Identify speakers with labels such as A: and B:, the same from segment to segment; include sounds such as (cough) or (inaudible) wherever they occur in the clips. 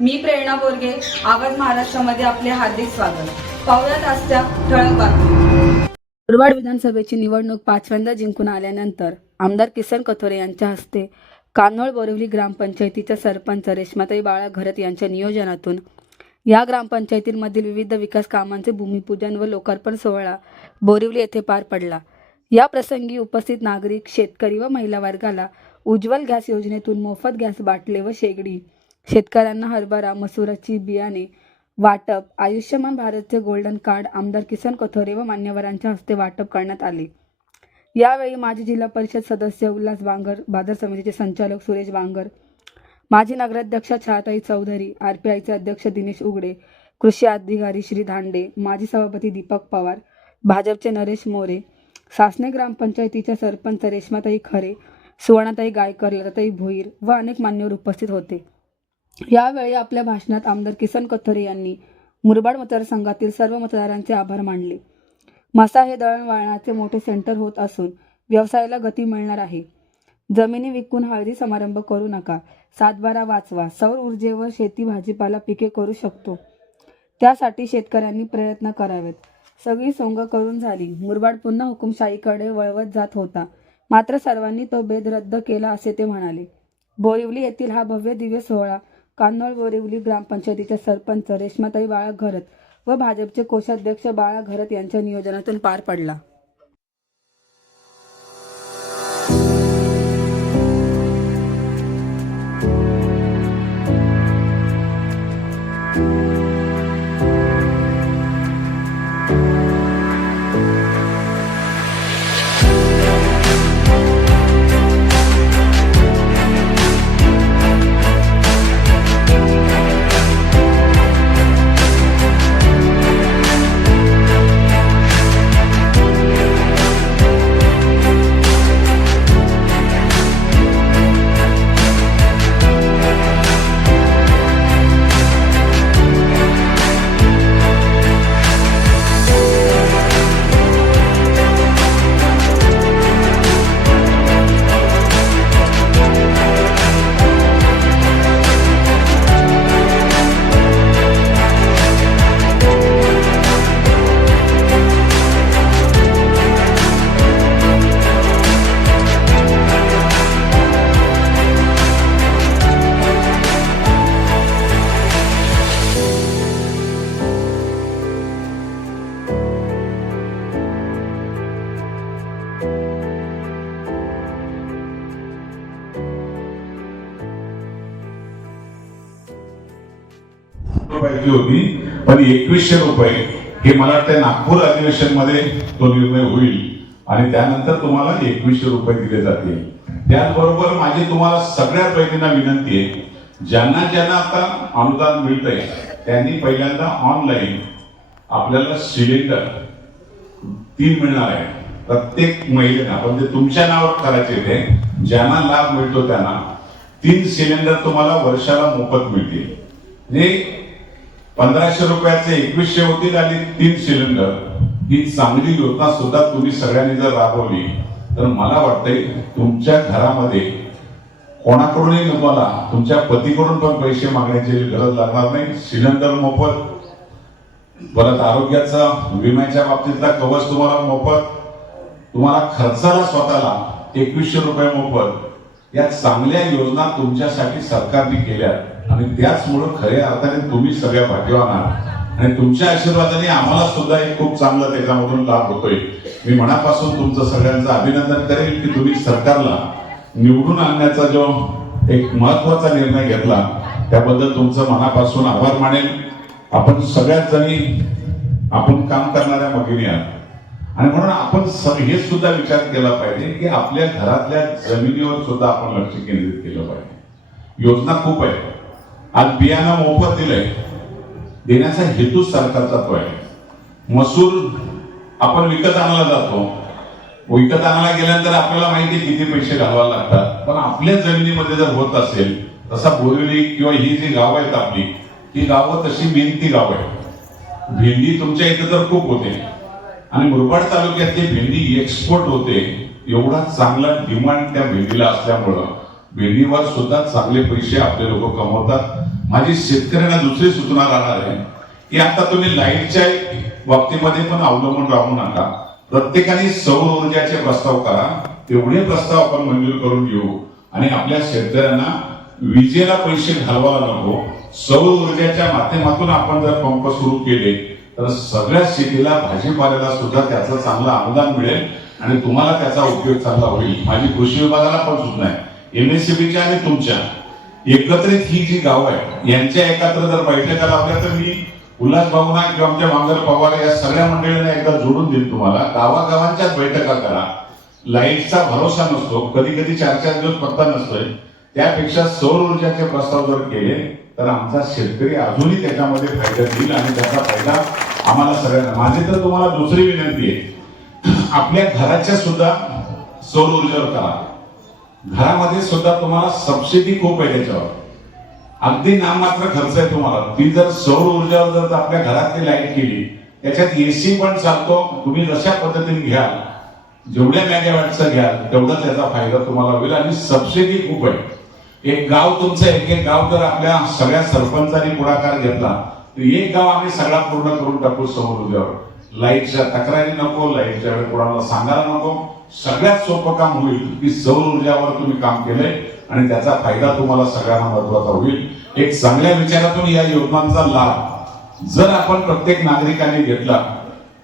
A: मी प्रेरणा बोरगे आवाज महाराष्ट्रामध्ये आपले हार्दिक स्वागत. पाहुयात आजच्या ठळक बातमी
B: मुरबाड विधानसभेची निवडणूक पाचव्यांदा जिंकून आल्यानंतर आमदार किसन कथोरे यांच्या हस्ते कान्होळ बोरिवली ग्रामपंचायतीच्या सरपंच रेश्माताई बाळा घरत यांच्या नियोजनातून या ग्रामपंचायतींमधील विविध विकास कामांचे भूमिपूजन व लोकार्पण सोहळा बोरिवली येथे पार पडला. या प्रसंगी उपस्थित नागरिक शेतकरी व महिला वर्गाला उज्ज्वल गॅस योजनेतून मोफत गॅस बाटले व शेगडी शेतकऱ्यांना हरभरा मसुराची बियाणे वाटप आयुष्यमान भारतचे गोल्डन कार्ड आमदार किसन कथोरे व मान्यवरांच्या हस्ते वाटप करण्यात आले. यावेळी माजी जिल्हा परिषद सदस्य उल्हास बांगर बाजार समितीचे संचालक सुरेश बांगर माजी नगराध्यक्षा छाताई चौधरी आर पी आयचे अध्यक्ष दिनेश उगडे कृषी अधिकारी श्री धांडे माजी सभापती दीपक पवार भाजपचे नरेश मोरे सासने ग्रामपंचायतीच्या सरपंच रेश्माताई खरे सुवर्णाताई गायकर लताताई भोईर व अनेक मान्यवर उपस्थित होते. यावेळी आपल्या भाषणात आमदार किसन कथोरे यांनी मुरबाड मतदारसंघातील सर्व मतदारांचे आभार मानले. मासा हे दळणवळणाचे मोठे सेंटर होत असून व्यवसायाला गती मिळणार आहे. जमिनी विकून हळदी समारंभ करू नका. सातबारा वाचवा. सौर ऊर्जेवर शेती भाजीपाला पिके करू शकतो. त्यासाठी शेतकऱ्यांनी प्रयत्न करावेत. सगळी सोंग करून झाली. मुरबाड पुन्हा हुकुमशाहीकडे वळवत जात होता. मात्र सर्वांनी तो भेद रद्द केला असे ते म्हणाले. बोरिवली येथील हा भव्य दिव्य सोहळा कान्होळ बोरिवली ग्रामपंचायतीच्या सरपंच रेश्माताई बाळा घरत व भाजपचे कोषाध्यक्ष बाळा घरत यांच्या नियोजनातून पार पडला.
C: पाहिजे होती पण एकवीसशे रुपये हे मला वाटतं नागपूर अधिवेशनमध्ये तो निर्णय होईल. आणि त्यानंतर तुम्हाला एकवीसशे रुपये दिले जातील. त्याचबरोबर माझी तुम्हाला सगळ्या बहिणींना विनंती आहे ज्यांना ज्यांना आता अनुदान मिळतंय त्यांनी पहिल्यांदा ऑनलाईन आपल्याला सिलेंडर तीन मिळणार आहे. प्रत्येक महिलेला पण ते तुमच्या नावावर करायचे ते. ज्यांना लाभ मिळतो त्यांना तीन सिलेंडर तुम्हाला वर्षाला मोफत मिळतील. म्हणजे पंधराशे रुपयाचे एकवीसशे होतील आणि तीन सिलेंडर. ही चांगली योजना सुद्धा तुम्ही सगळ्यांनी जर राबवली तर मला वाटतंय तुमच्या घरामध्ये कोणाकडूनही तुम्हाला तुमच्या पतीकडून पण पैसे मागण्याची गरज लागणार नाही. सिलेंडर मोफत परत आरोग्याचा विम्याच्या बाबतीतला कवच तुम्हाला मोफत तुम्हाला खर्चाला स्वतःला एकवीसशे रुपये मोफत. या चांगल्या योजना तुमच्यासाठी सरकारने केल्या. आणि त्याचमुळं खऱ्या अर्थाने तुम्ही सगळ्या भाग्यवान आहात. आणि तुमच्या आशीर्वादाने आम्हाला सुद्धा एक खूप चांगला त्याच्यामधून लाभ होतोय. मी मनापासून तुमचं सगळ्यांचं अभिनंदन करेल की तुम्ही सरकारला निवडून आणण्याचा जो एक महत्त्वाचा निर्णय घेतला त्याबद्दल तुमचं मनापासून आभार मानेल आपण सगळ्याच जणी आपण काम करणाऱ्या भगिनी आहात. आणि म्हणून आपण स- हे सुद्धा विचार केला पाहिजे की आपल्या घरातल्या जमिनीवर सुद्धा आपण लक्ष केंद्रित केलं पाहिजे. योजना खूप आहे. आज बियाणं मोफत दिलंय. देण्याचा हेतू सरकारचा तो आहे. मसूर आपण विकत आणला जातो. विकत आणला गेल्यानंतर आपल्याला माहिती आहे किती पैसे घालवायला लागतात. पण आपल्या जमिनीमध्ये जर होत असेल तसा बोरिवली किंवा ही जी गावं आहेत आपली ही गावं तशी मेहनती गाव आहे भेंडी तुमच्या इथं तर खूप होते. आणि मुरबाड तालुक्यातली भेंडी एक्सपोर्ट होते एवढा चांगला डिमांड त्या भेंडीला असल्यामुळं. भेंडीवर सुद्धा चांगले पैसे आपले लोक कमवतात. माझी शेतकऱ्यांना दुसरी सूचना राहणार आहे की आता तुम्ही लाईटच्या बाबतीमध्ये पण अवलंबून राहू नका. प्रत्येकाने सौर ऊर्जाचे प्रस्ताव करा तेवढे प्रस्ताव आपण मंजूर करून घेऊ. आणि आपल्या शेतकऱ्यांना विजेला पैसे घालवायला नको. सौर ऊर्जाच्या माध्यमातून आपण जर पंप सुरू केले तर सगळ्या शेतीला भाजीपाल्याला सुद्धा त्याचं चांगलं अनुदान मिळेल आणि तुम्हाला त्याचा उपयोग चांगला होईल. माझी कृषी विभागाला पण सूचना आहे. एमएससीबीच्या आणि तुमच्या. एकत्रित ही जी गाव आहे यांच्या एकत्र जर बैठका लावल्या तर मी उल्हास भाऊना किंवा आमच्या मांगर पवार या सगळ्या मंडळींना एकदा जोडून देईन तुम्हाला. गावागावांच्याच बैठका करा. लाईटचा भरोसा नसतो. कधी कधी चार चार दिवस पत्ता नसतोय. त्यापेक्षा सौर ऊर्जाचे प्रस्ताव जर केले तर आमचा शेतकरी अजूनही त्याच्यामध्ये फायदा देईल आणि त्याचा फायदा आम्हाला सगळ्यांना. माझी तर तुम्हाला दुसरी विनंती आहे. (clears throat) आपल्या घराच्या सुद्धा सौर ऊर्जावर करा. घरामध्ये सुद्धा तुम्हाला सबसिडी खूप आहे त्याच्यावर. अगदी नाममात्र खर्च आहे तुम्हाला. ती जर सौर ऊर्जावर जर आपल्या घरातली लाइट केली त्याच्यात एसी पण चालतो. तुम्ही जशा पद्धतीने घ्याल जेवढ्या मेगावॅटचं घ्याल तेवढा त्याचा फायदा तुम्हाला होईल आणि सबसिडी खूप आहे. एक गाव तुमचं एक एक गाव जर आपल्या सगळ्या सरपंचांनी पुढाकार घेतला तर एक गाव आम्ही सगळा पूर्ण करून टाकू सौर ऊर्जावर. लाईटच्या तक्रारी नको लाईटच्या वेळी कोणाला सांगायला नको. सगळ्यात सोपं काम होईल. की सौर ऊर्जावर तुम्ही काम केलंय आणि त्याचा फायदा तुम्हाला सगळ्यांना महत्त्वाचा होईल. एक चांगल्या विचारातून या योजनांचा लाभ जर आपण प्रत्येक नागरिकाने घेतला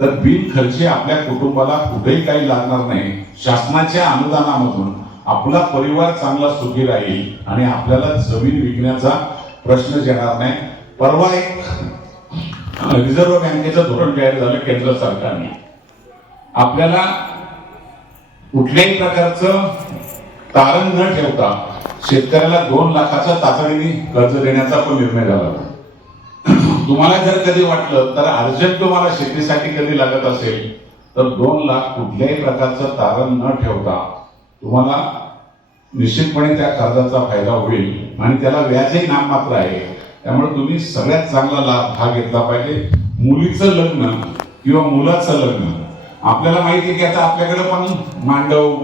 C: तर बिनखर्ची आपल्या कुटुंबाला कुठेही काही लागणार नाही. शासनाच्या अनुदानामधून आपला परिवार चांगला सुखी राहील आणि आपल्याला जमीन विकण्याचा प्रश्न येणार नाही. परवा एक रिझर्व्ह बँकेचं धोरण जाहीर झालं केंद्र सरकारने. आपल्याला कुठल्याही प्रकारचं तारण न ठेवता शेतकऱ्याला दोन लाखाचा तातडीने कर्ज देण्याचा पण निर्णय झाला (clears throat) तुम्हाला जर कधी वाटलं तर अर्जंट तुम्हाला शेतीसाठी कधी लागत असेल तर दोन लाख कुठल्याही प्रकारचं तारण न ठेवता तुम्हाला निश्चितपणे त्या कर्जाचा फायदा होईल आणि त्याला व्याजही नाममात्र आहे. त्यामुळे तुम्ही सगळ्यात चांगला लाभ हा घेतला पाहिजे. मुलीचं लग्न किंवा मुलाचं लग्न आपल्याला माहिती आहे की आता आपल्याकडे पण मांडव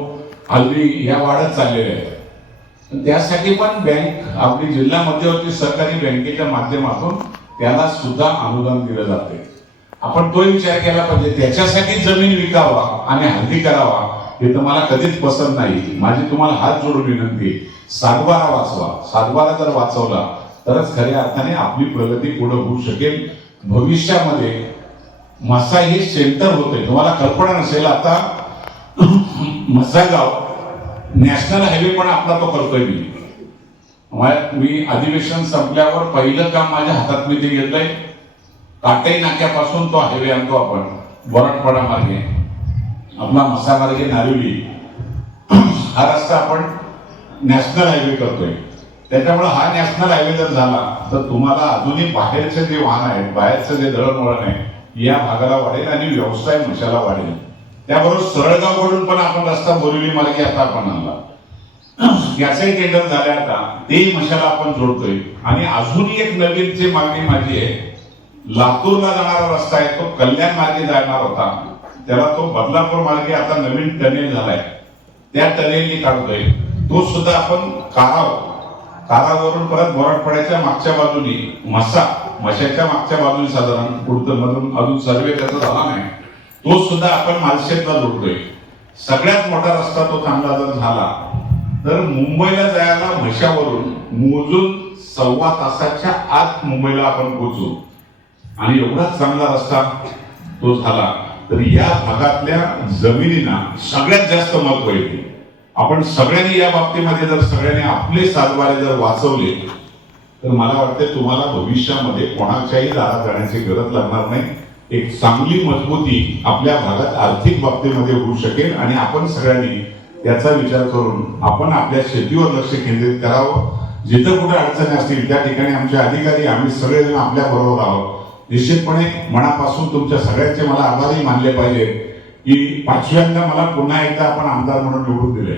C: हल्दी ह्या वाढत चाललेल्या आहेत. त्यासाठी पण बँक आपली जिल्हा मध्यवर्ती सहकारी बँकेच्या माध्यमातून त्याला सुद्धा अनुदान दिलं जाते. आपण तो विचार केला पाहिजे त्याच्यासाठी जमीन विकावा आणि हल्दी करावा हे तर मला कधीच पसंत नाही. माझी तुम्हाला हात जोडून विनंती सातबारा वाचवा. सातबारा जर वाचवला तरच खऱ्या अर्थाने आपली प्रगती पुढे होऊ शकेल. भविष्यामध्ये मसा हे सेंटर होते. तुम्हाला कल्पना नसेल आता मसागाव नॅशनल हायवे पण आपला तो करतोय मी. मी अधिवेशन संपल्यावर पहिलं काम माझ्या हातात मी ते घेतलंय. काटे नाक्यापासून तो हायवे आणतो आपण बोराटपाडा मार्गे. आपला मसा मार्गे नारिवली हा रस्ता आपण नॅशनल हायवे करतोय. त्याच्यामुळे हा नॅशनल हायवे जर झाला तर तुम्हाला अजूनही बाहेरचे जे वाहन आहेत बाहेरचं जे दळणवळण आहे या भागाला वाढेल आणि व्यवसाय मशाला वाढेल. त्याबरोबर सरळगावकडून पण आपण रस्ता बोरिवली मार्गे आता आपण आणला. याचंही टेंडर झाले आता. तेही मशाला आपण जोडतोय. आणि अजूनही एक नवीन जे मागणी माझी आहे लातूरला जाणारा रस्ता आहे तो कल्याण मार्गे जाणार होता. त्याला तो बदलापूर मार्गे आता नवीन टनेल झालाय. त्या टनेलनी काढतोय. तो सुद्धा आपण काराव कारावरून परत बोराटपाड्याच्या मागच्या बाजूनी मसा. मशाच्या मागच्या बाजूने साधारण पुढचं मधून अजून सर्वे त्याचा झाला नाही. तो सुद्धा आपण मालशेतला जोडतोय. सगळ्यात मोठा रस्ता तो चांगला जर झाला तर मुंबईला जायला म्हशावरून मोजून सव्वा तासाच्या आत मुंबईला आपण पोहोचू. आणि एवढा चांगला रस्ता तो झाला तर या भागातल्या जमिनींना सगळ्यात जास्त महत्त्व येते. आपण सगळ्यांनी या बाबतीमध्ये जर सगळ्यांनी आपले सातबारे जर वाचवले तर मला वाटते तुम्हाला भविष्यामध्ये कोणाच्याही दारात जाण्याची गरज लागणार नाही. एक चांगली मजबूती आपल्या भागात आर्थिक बाबतीमध्ये होऊ शकेल आणि आपण सगळ्यांनी याचा विचार करून आपण आपल्या शेतीवर लक्ष केंद्रित करावं. जिथं कुठे अडचणी असतील त्या ठिकाणी आमचे अधिकारी आम्ही सगळेजण आपल्या बरोबर आहोत. निश्चितपणे मनापासून तुमच्या सगळ्यांचे मला आभारी मानले पाहिजे की पाचव्यांदा मला पुन्हा एकदा आपण आमदार म्हणून निवडून दिले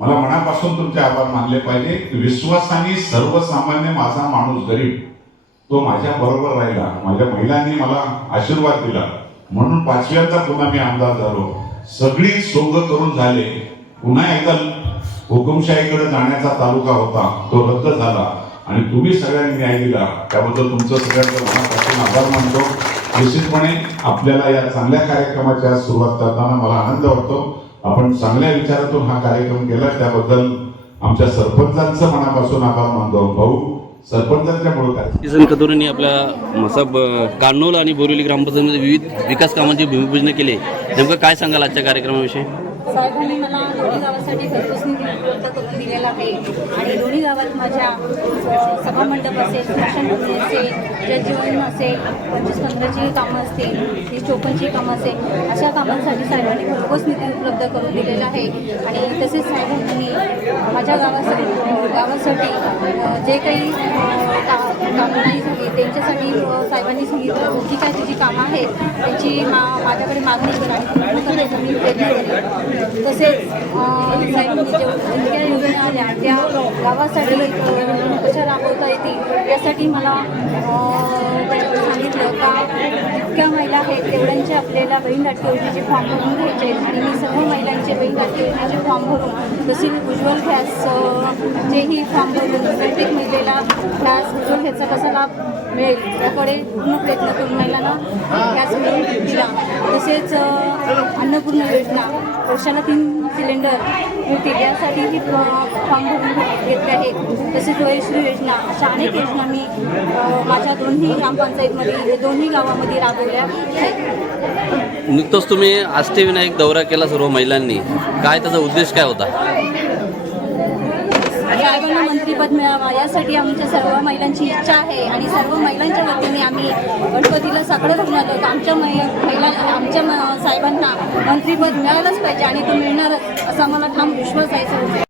C: मला मनापासून तुमचे आभार मानले पाहिजे. विश्वासाने सर्वसामान्य माझा माणूस गरीब तो माझ्या बरोबर राहिला. माझ्या महिलांनी मला आशीर्वाद दिला. म्हणून पाचव्यांदा पुन्हा मी आमदार झालो. सगळी सोंग करून झाले. पुन्हा एकदा हुकुमशाहीकडे जाण्याचा तालुका होता. तो रद्द झाला. आणि तुम्ही सगळ्यांनी न्याय दिला. त्याबद्दल तुमचं सगळ्यांचं मनापासून आभार मानतो. निश्चितपणे आपल्याला या चांगल्या कार्यक्रमाच्या सुरुवात करताना मला आनंद वाटतो. आपण चांगल्या विचारातून हा कार्यक्रम केला त्याबद्दल आमच्या सरपंचांचं मनापासून आभार मानतो. भाऊ सरपंचांच्या मुळे काय?
D: किसन कथोरेंनी आपल्या मसाब कान्होल आणि बोरिवली ग्रामपंचायतीमध्ये विविध विकास कामांची भूमिपूजन केली. नेमकं काय सांगाल आजच्या कार्यक्रमाविषयी?
E: साहेबांनी मला दोन्ही गावासाठी घरपोच निधी उपलब्ध करून दिलेला आहे. आणि दोन्ही गावात माझ्या सभामंडप असेल शिक्षण असेल जलजीवन असेल पंचवीस पंधराची कामं असतील ती चोपनची कामं असेल अशा कामांसाठी साहेबांनी घरपोच निधी उपलब्ध करून दिलेला आहे. आणि तसेच साहेबांनी माझ्या गावासाठी गावासाठी जे काही कामं नाही झाली त्यांच्यासाठी साहेबांनी सांगितलं जी काय जी कामं आहेत त्यांची मा माझ्याकडे मागणी करा. आणि पूर्ण करायचं मी प्रयत्न करेन तसेच म्हणजे अं, योजना आल्या. त्या गावासाठी कशा राबवता येतील यासाठी मला सांगितलं का जितक्या महिला आहेत तेवढ्यांचे आपल्याला बहीण नाट्य योजनेचे फॉर्म भरून घ्यायचे आहेत. आणि मी सर्व महिलांचे बहीण नाट्य योजनेचे फॉर्म भरून तसेच उज्ज्वल गॅस फॉर्म भरून प्रत्येक महिलेला गॅस उज्ज्वल गॅसचा कसा लाभ मिळेल याकडे पूर्ण प्रयत्न करून महिलांना गॅस मिळून दिला. तसेच अन्नपूर्ण अन्नपूर्णा योजना वर्षाला तीन सिलेंडर मिळतील यासाठीही फॉर्म भरून घेतले आहेत तसेच वयश्री योजना अशा अनेक योजना मी माझ्या दोन्ही ग्रामपंचायतमध्ये दोन्ही गावामध्ये राबवल्या
D: नुकतंच तुम्ही अष्टविनायक दौरा केला सर्व महिलांनी. काय त्याचा उद्देश काय होता?
E: साहेबांना मंत्रीपद मिळावा यासाठी आमच्या सर्व महिलांची इच्छा आहे आणि सर्व महिलांच्या वतीने आम्ही गणपतीला साकडं धरून आलो. तर आमच्या मै- महिला आमच्या साहेबांना मंत्रीपद मिळालंच पाहिजे आणि तो मिळणारच असा मला ठाम विश्वास आहे सर्व